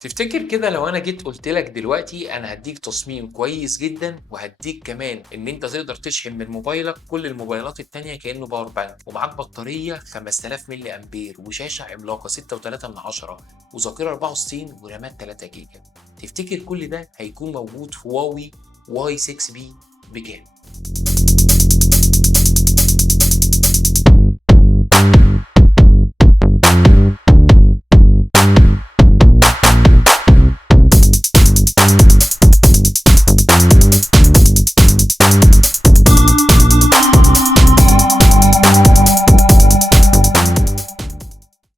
تفتكر كده لو انا جيت قلت لك دلوقتي انا هديك تصميم كويس جدا وهديك كمان ان انت تقدر تشحن من موبايلك كل الموبايلات التانية كأنه باور بانك ومعاك بطارية 5000 ملي امبير وشاشة عملاقة 6.3 من عشرة وذاكرة 64 ورامات 3 جيجا. تفتكر كل ده هيكون موجود في هواوي واي 6 بي بكام؟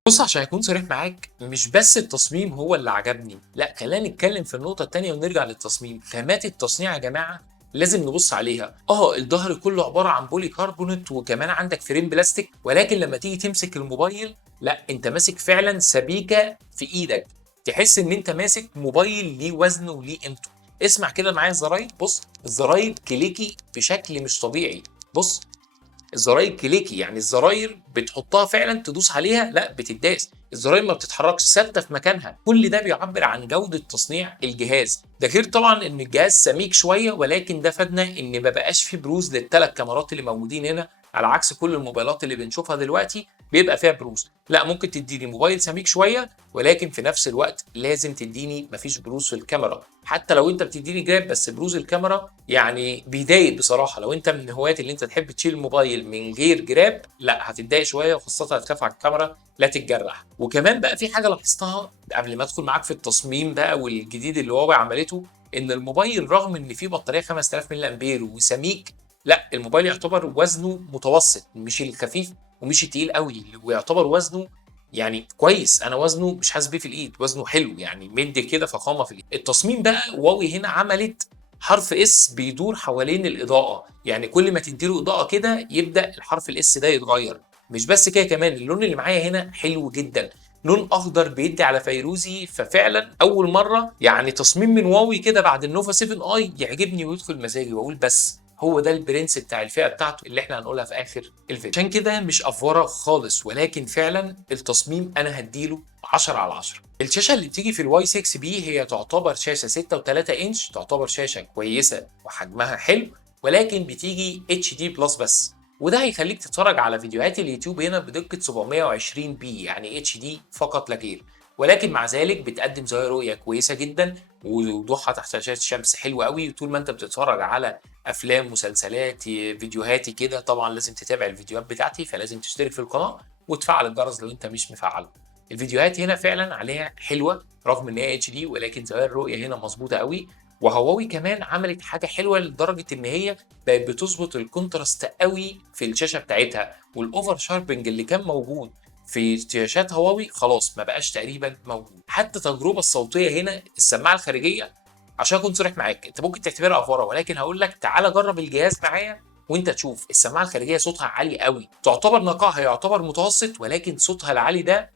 بُص، عشان أكون صريح معاك، مش بس التصميم هو اللي عجبني، لأ خلّينا نتكلم في النقطة التانية ونرجع للتصميم. خامات التصنيع يا جماعة لازم نبُص عليها. الضهر كله عبارة عن بولي كربونات وكمان عندك فريم بلاستيك، ولكن لمّا تيجي تمسك الموبايل لأ، أنت ماسك فعلًا سبيكة في إيدك، تحس إن أنت ماسك موبايل ليه وزنه وليه قيمته. اسمع كده معايا الزراير، بُص الزراير كليكي بشكل مش طبيعي. بُص الزراير كليكي، يعني الزراير بتحطها فعلًا تدوس عليها لأ بتداس، الزراير ما بتتحركش ثابتة في مكانها، كل ده بيعبّر عن جودة تصنيع الجهاز، ده غير طبعًا إن الجهاز سميك شوية ولكن ده فادنا إن ما بقاش في بروز لل3 كاميرات اللي موجودين هنا، على عكس كل الموبايلات اللي بنشوفها دلوقتي بيبقى فيها بروز، لأ ممكن تدّيني موبايل سميك شوية ولكن في نفس الوقت لازم تدّيني ما فيش بروز في الكاميرا، حتى لو أنت بتدّيني جراب بس بروز الكاميرا يعني بيضايق بصراحة. لو أنت من هواة اللي أنت تحب تشيل الموبايل من غير جراب لأ هتتضايق شوية وخاصةً هتخاف على الكاميرا لا تتجرح. وكمان بقى في حاجة لاحظتها قبل ما أدخل معاك في التصميم بقى والجديد اللي هواوي عملته، إن الموبايل رغم إن فيه بطارية 5000 ملي أمبير وسميك، لأ الموبايل يعتبر وزنه متوسط، مش الخفيف ومش التقيل أوي، ويعتبر وزنه يعني كويس. أنا وزنه مش حاسس بيه في الإيد، وزنه حلو يعني مدّي كده فخامة في الإيد. التصميم بقى هواوي هنا عملت حرف اس بيدور حوالين الاضاءه، يعني كل ما تديله اضاءه كده يبدا الحرف الاس ده يتغير. مش بس كده، كمان اللون اللي معايا هنا حلو جدا، لون اخضر بيدي على فيروزي، ففعلا اول مره يعني تصميم من واوي كده بعد النوفا 7 اي يعجبني ويدخل مزاجي واقول بس هو ده البرنس بتاع الفئه بتاعته اللي احنا هنقولها في اخر الفيديو. عشان كده مش افوره خالص ولكن فعلا التصميم انا هديله 10 على 10. الشاشه اللي بتيجي في الواي 6 بي هي تعتبر شاشه 6.3 انش، تعتبر شاشه كويسه وحجمها حلو، ولكن بتيجي اتش دي بلس بس، وده هيخليك تتفرج على فيديوهات اليوتيوب هنا بدقه 720 بي يعني اتش دي فقط لا غير. ولكن مع ذلك بتقدم زوايا رؤيه كويسه جدا ووضوحها تحت شاشه الشمس حلو قوي، وطول ما انت بتتفرج على افلام مسلسلات فيديوهاتي كده طبعا لازم تتابع الفيديوهات بتاعتي، فلازم تشترك في القناه وتفعل الجرس لو انت مش مفعله. الفيديوهات هنا فعلا عليها حلوه رغم ان هي اتش دي، ولكن زوايا الرؤيه هنا مظبوطه قوي. وهواوي كمان عملت حاجه حلوه لدرجه ان هي بقت بتظبط الكونتراست قوي في الشاشه بتاعتها، والاوفر شاربنج اللي كان موجود في شاشات هواوي خلاص ما بقاش تقريبا موجود. حتى التجربه الصوتيه هنا السماعه الخارجيه، عشان اكون صريح معاك انت ممكن تعتبرها افوره ولكن هقول لك تعالى جرب الجهاز معايا وانت تشوف السماعه الخارجيه صوتها عالي قوي، تعتبر نقائها يعتبر متوسط ولكن صوتها العالي ده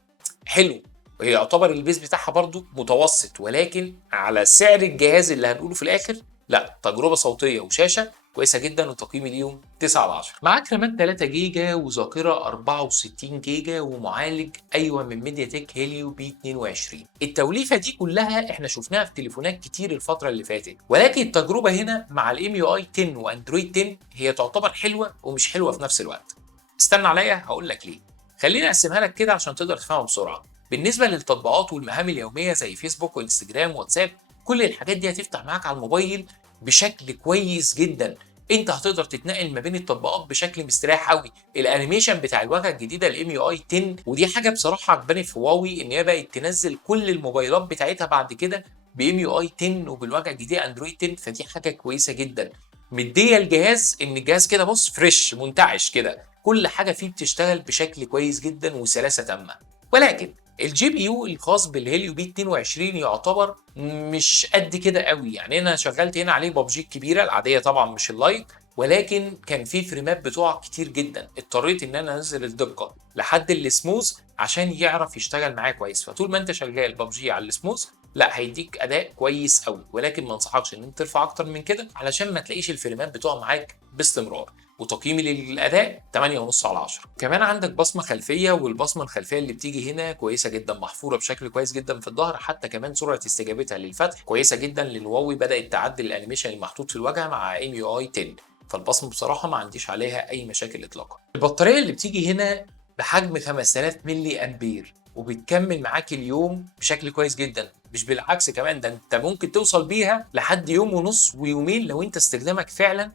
حلو. وهي يعتبر البيز بتاعها برضو متوسط، ولكن على سعر الجهاز اللي هنقوله في الاخر لا، تجربه صوتيه وشاشه كويسه جدا وتقييمي ليهم 9 على 10. معاك رامات 3 جيجا وذاكره 64 جيجا ومعالج ايوه من ميديا تك هيليو بي 22. التوليفه دي كلها احنا شفناها في تليفونات كتير الفتره اللي فاتت، ولكن التجربه هنا مع الام يو اي 10 واندرويد 10 هي تعتبر حلوه ومش حلوه في نفس الوقت. استنى عليا هقول لك ليه. خليني اقسمها لك كده عشان تقدر تفهمها بسرعه. بالنسبه للتطبيقات والمهام اليوميه زي فيسبوك وانستجرام واتساب، كل الحاجات دي هتفتح معاك على الموبايل بشكل كويس جدا. انت هتقدر تتنقل ما بين التطبيقات بشكل مستريح قوي. الانيميشن بتاع الواجهه الجديده الام يو اي 10 ودي حاجه بصراحه عجباني في هواوي ان هي بقت تنزل كل الموبايلات بتاعتها بعد كده بام يو اي 10 وبالواجهه الجديده اندرويد 10، فدي حاجه كويسه جدا مديه الجهاز ان الجهاز كده بص فريش منتعش كده، كل حاجه فيه بتشتغل بشكل كويس جدا وسلاسه تامه. ولكن الجي بي يو الخاص بالهيليو بي 22 يعتبر مش قد كده قوي، يعني انا شغلت هنا عليه ببجي الكبيره العاديه طبعا مش اللايت، ولكن كان في فريمات بتقع كتير جدا، اضطريت ان انا انزل الدقه لحد السموث عشان يعرف يشتغل معايا كويس. فطول ما انت شغال ببجي على السموث لا هيديك اداء كويس قوي، ولكن ما انصحكش ان انت ترفع اكتر من كده علشان ما تلاقيش الفريمات بتقع معاك باستمرار. وتقييمي للاداء 8.5 على 10. كمان عندك بصمه خلفيه، والبصمه الخلفيه اللي بتيجي هنا كويسه جدا، محفوره بشكل كويس جدا في الظهر. حتى كمان سرعه استجابتها للفتح كويسه جدا، لان هواوي بدات تعدل الانيميشن المحطوط في الواجهه مع ام يو اي 10. فالبصمه بصراحه ما عنديش عليها اي مشاكل اطلاقا. البطاريه اللي بتيجي هنا بحجم 5000 ملي امبير، وبتكمل معاك اليوم بشكل كويس جدا. مش بالعكس، كمان ده انت ممكن توصل بيها لحد يوم ونص ويومين لو انت استخدامك فعلا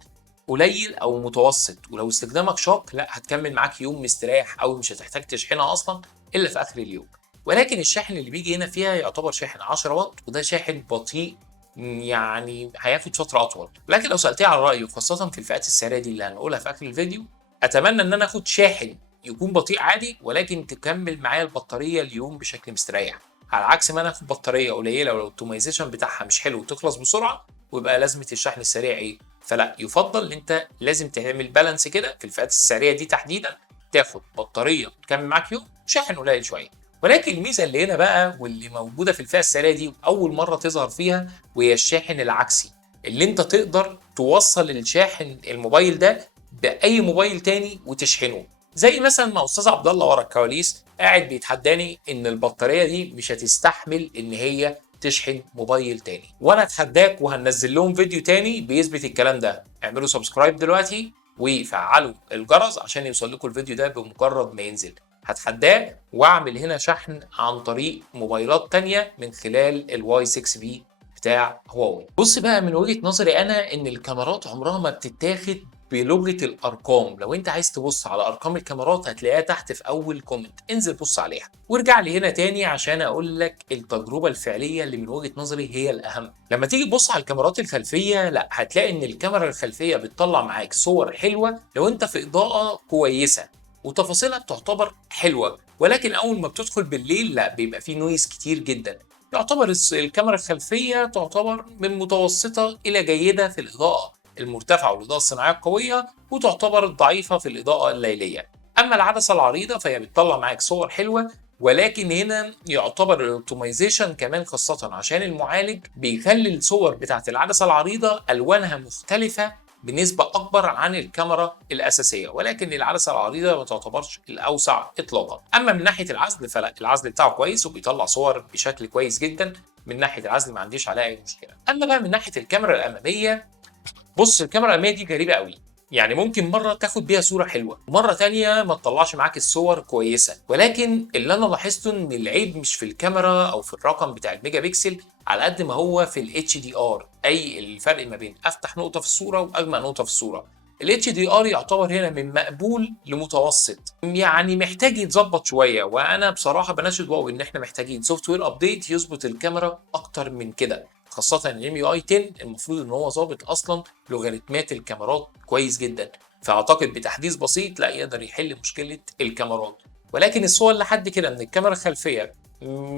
قليل او متوسط. ولو استخدامك شاق لا، هتكمل معاك يوم مستريح او مش هتحتاج تشحنها اصلا الا في اخر اليوم. ولكن الشاحن اللي بيجي هنا فيها يعتبر شاحن 10 واط، وده شاحن بطيء، يعني هياخد فتره اطول. لكن لو سالتني على رايي، وخاصه في الفئات السعريه دي اللي هنقولها في اخر الفيديو، اتمنى ان انا اخد شاحن يكون بطيء عادي، ولكن تكمل معايا البطاريه اليوم بشكل مستريح، على عكس ما انا اخد بطاريه قليله والاوبتمايزيشن بتاعها مش حلو وتخلص بسرعه، ويبقى لازمه الشحن السريع ايه. فلا، يفضل ان انت لازم تعمل بالانس كده في الفئات السعريه دي تحديدا، تاخد بطاريه تكمل معاك يوم، شاحن قليل شويه. ولكن الميزه اللي هنا بقى واللي موجوده في الفئه السعريه دي اول مره تظهر فيها، وهي الشاحن العكسي، اللي انت تقدر توصل الشاحن الموبايل ده باي موبايل تاني وتشحنه. زي مثلا ما استاذ عبد الله ورا الكواليس قاعد بيتحداني ان البطاريه دي مش هتستحمل ان هي تشحن موبايل تاني، وانا اتحداك وهنزل لهم فيديو تاني بيثبت الكلام ده. اعملوا سبسكرايب دلوقتي وفعلوا الجرس عشان يوصل لكم الفيديو ده بمجرد ما ينزل. هتحداه واعمل هنا شحن عن طريق موبايلات تانية من خلال الواي 6 بي بتاع هواوي. بص بقى، من وجهة نظري انا ان الكاميرات عمرها ما بتتاخد بلغه الارقام. لو انت عايز تبص على ارقام الكاميرات هتلاقيها تحت في اول كومنت، انزل بص عليها وارجع لي هنا تاني عشان اقول لك التجربه الفعليه اللي من وجهه نظري هي الاهم. لما تيجي تبص على الكاميرات الخلفيه، لا، هتلاقي ان الكاميرا الخلفيه بتطلع معاك صور حلوه لو انت في اضاءه كويسه وتفاصيلها بتعتبر حلوه. ولكن اول ما بتدخل بالليل لا، بيبقى فيه نويز كتير جدا. يعتبر الكاميرا الخلفيه تعتبر من متوسطه الى جيده في الاضاءه المرتفعه والاضاءه الصناعيه القويه، وتعتبر ضعيفه في الاضاءه الليليه. اما العدسه العريضه فهي بتطلع معاك صور حلوه، ولكن هنا يعتبر الاوبتمايزيشن كمان، خاصه عشان المعالج بيخلي الصور بتاعت العدسه العريضه الوانها مختلفه بنسبه اكبر عن الكاميرا الاساسيه. ولكن العدسه العريضه ما تعتبرش الاوسع اطلاقا. اما من ناحيه العزل فلا، العزل بتاعه كويس وبيطلع صور بشكل كويس جدا. من ناحيه العزل ما عنديش عليها اي مشكله. اما بقى من ناحيه الكاميرا الاماميه، بص الكاميرا الاماميه دي غريبه قوي. يعني ممكن مره تاخد بيها صوره حلوه ومره تانية ما تطلعش معاك الصور كويسه. ولكن اللي انا لاحظته ان العيب مش في الكاميرا او في الرقم بتاع الميجا بكسل، على قد ما هو في الاتش دي ار، اي الفرق ما بين افتح نقطه في الصوره واجمع نقطه في الصوره. الاتش دي ار يعتبر هنا من مقبول لمتوسط، يعني محتاج يتظبط شويه. وانا بصراحه بناشد واو ان احنا محتاجين سوفت وير ابديت يظبط الكاميرا اكتر من كده، خاصه ان الام يو اي 10 المفروض ان هو ظابط اصلا لوغاريتمات الكاميرات كويس جدا. فاعتقد بتحديث بسيط لا يقدر يحل مشكله الكاميرات. ولكن الصور لحد كده من الكاميرا الخلفيه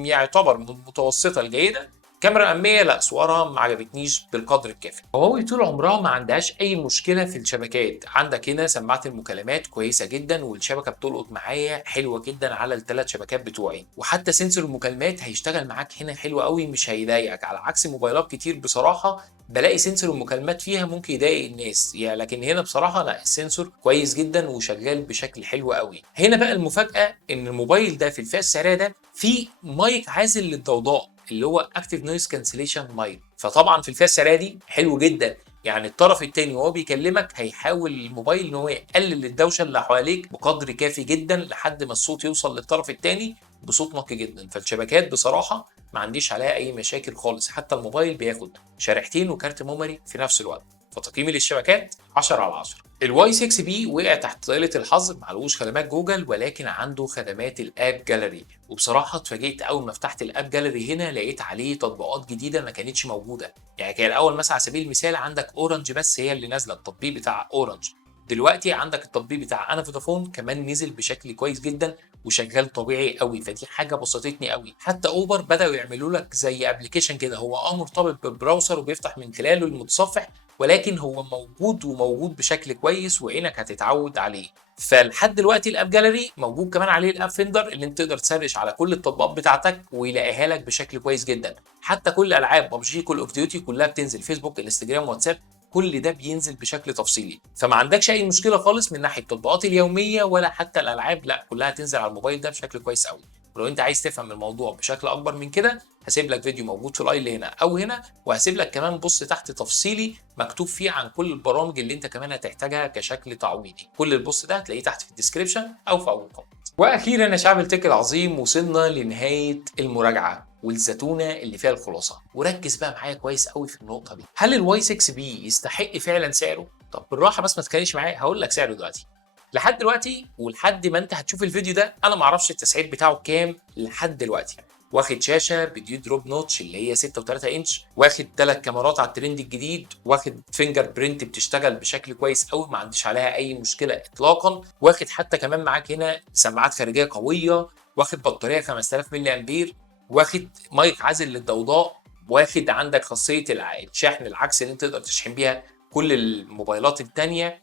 يعتبر من متوسطه لجيده. الكاميرا الاماميه لا، صورها ما عجبتنيش بالقدر الكافي. هواوي طول عمرها ما عندهاش اي مشكله في الشبكات. عندك هنا سماعه المكالمات كويسه جدا، والشبكه بتلقط معايا حلوه جدا على الثلاث شبكات بتوعي. وحتى سنسور المكالمات هيشتغل معاك هنا حلو قوي، مش هيضايقك، على عكس موبايلات كتير بصراحه بلاقي سنسور المكالمات فيها ممكن يضايق الناس يعني. لكن هنا بصراحه لا، السنسور كويس جدا وشغال بشكل حلو قوي. هنا بقى المفاجاه ان الموبايل ده في الفئه السعريه ده فيه مايك عازل للضوضاء اللي هو اكتيف نويز كانسليشن مايك. فطبعا في الفئه السعريه دي حلو جدا، يعني الطرف الثاني وهو بيكلمك هيحاول الموبايل ان هو يقلل الدوشه اللي حواليك بقدر كافي جدا لحد ما الصوت يوصل للطرف الثاني بصوت نقي جدا. فالشبكات بصراحه ما عنديش عليها اي مشاكل خالص. حتى الموبايل بياخد شريحتين وكارت ميموري في نفس الوقت. فتقييمي للشبكات 10 على 10. الواي 6 بي وقع تحت طائله الحظر، معلوش خدمات جوجل ولكن عنده خدمات الاب جاليري. وبصراحه اتفاجئت اول ما فتحت الاب جاليري هنا لقيت عليه تطبيقات جديده ما كانتش موجوده. يعني كان الاول مثلا على سبيل المثال عندك اورنج بس هي اللي نازله، التطبيق بتاع اورنج. دلوقتي عندك التطبيق بتاع انا فودافون كمان نزل بشكل كويس جدا وشغال طبيعي قوي. فدي حاجه بسطتني قوي. حتى اوبر بداوا يعملوا لك زي ابلكيشن كده، هو مرتبط بالبراوزر وبيفتح من خلاله المتصفح، ولكن هو موجود وموجود بشكل كويس وعينك هتتعود عليه. فلحد دلوقتي الاب جاليري موجود كمان عليه الاب فيندر اللي انت تقدر تسرش على كل التطبيقات بتاعتك ويلاقيها لك بشكل كويس جدا. حتى كل العاب ببجي كول اوف ديوتي كلها بتنزل، فيسبوك انستجرام واتساب كل ده بينزل بشكل تفصيلي، فما عندكش اي مشكله خالص من ناحيه التطبيقات اليوميه ولا حتى الالعاب، لا كلها تنزل على الموبايل ده بشكل كويس قوي. ولو انت عايز تفهم الموضوع بشكل اكبر من كده هسيب لك فيديو موجود في الاي اللي هنا او هنا، وهسيب لك كمان بوست تحت تفصيلي مكتوب فيه عن كل البرامج اللي انت كمان هتحتاجها كشكل تعويضي. كل البوست ده هتلاقيه تحت في الديسكربشن او في اول كومنت. واخيرا يا شعب التك العظيم وصلنا لنهايه المراجعه والزتونه اللي فيها الخلاصه، وركز بقى معايا كويس قوي في النقطه دي. هل الواي 6 بي يستحق فعلا سعره؟ طب بالراحه بس ما تتكلمش معايا، هقول لك سعره دلوقتي. لحد دلوقتي ولحد ما انت هتشوف الفيديو ده انا ما اعرفش التسعير بتاعه كام لحد دلوقتي. واخد شاشه فيديو دروب نوتش اللي هي 6.3 انش، واخد 3 كاميرات على الترند الجديد، واخد فينجر برينت بتشتغل بشكل كويس قوي ما عنديش عليها اي مشكله اطلاقا، واخد حتى كمان معاك هنا سماعات خارجيه قويه، واخد بطاريه 5000 ملي امبير، واخد مايك عازل للضوضاء، واخد عندك خاصيه الشحن العكسي اللي انت تقدر تشحن بيها كل الموبايلات الثانيه.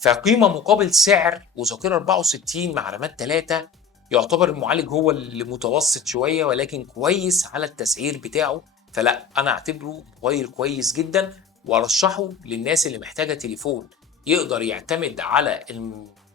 فقيمه مقابل سعر وذاكره 64 مع رامات 3، يعتبر المعالج هو اللي متوسط شويه ولكن كويس على التسعير بتاعه. فلا انا اعتبره موبايل كويس جدا، وارشحه للناس اللي محتاجه تليفون يقدر يعتمد على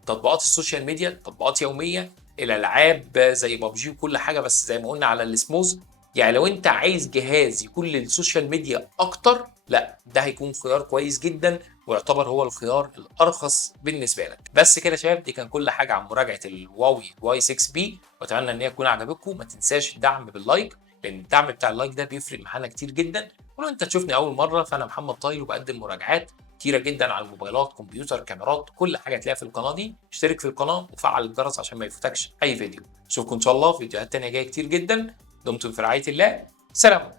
تطبيقات السوشيال ميديا، تطبيقات يوميه، الالعاب زي بابجي وكل حاجه، بس زي ما قلنا على السموز. يعني لو انت عايز جهاز يكون للسوشيال ميديا اكتر، لا ده هيكون خيار كويس جدا ويعتبر هو الخيار الارخص بالنسبه لك. بس كده يا شباب دي كان كل حاجه عن مراجعه الهواوي واي 6 بي، واتمنى ان هي تكون عجبتكم. ما تنساش الدعم باللايك لان الدعم بتاع اللايك ده بيفرق معانا كتير جدا. ولو انت تشوفني اول مره فانا محمد طايل وبقدم مراجعات كتيره جدا على الموبايلات، كمبيوتر، كاميرات، كل حاجه تلاقيها في القناه دي. اشترك في القناه وفعل الجرس عشان ما يفوتكش اي فيديو. اشوفكم ان شاء الله في فيديوهات تانيه جايه كتير جدا. دمتم في رعايه الله. سلام.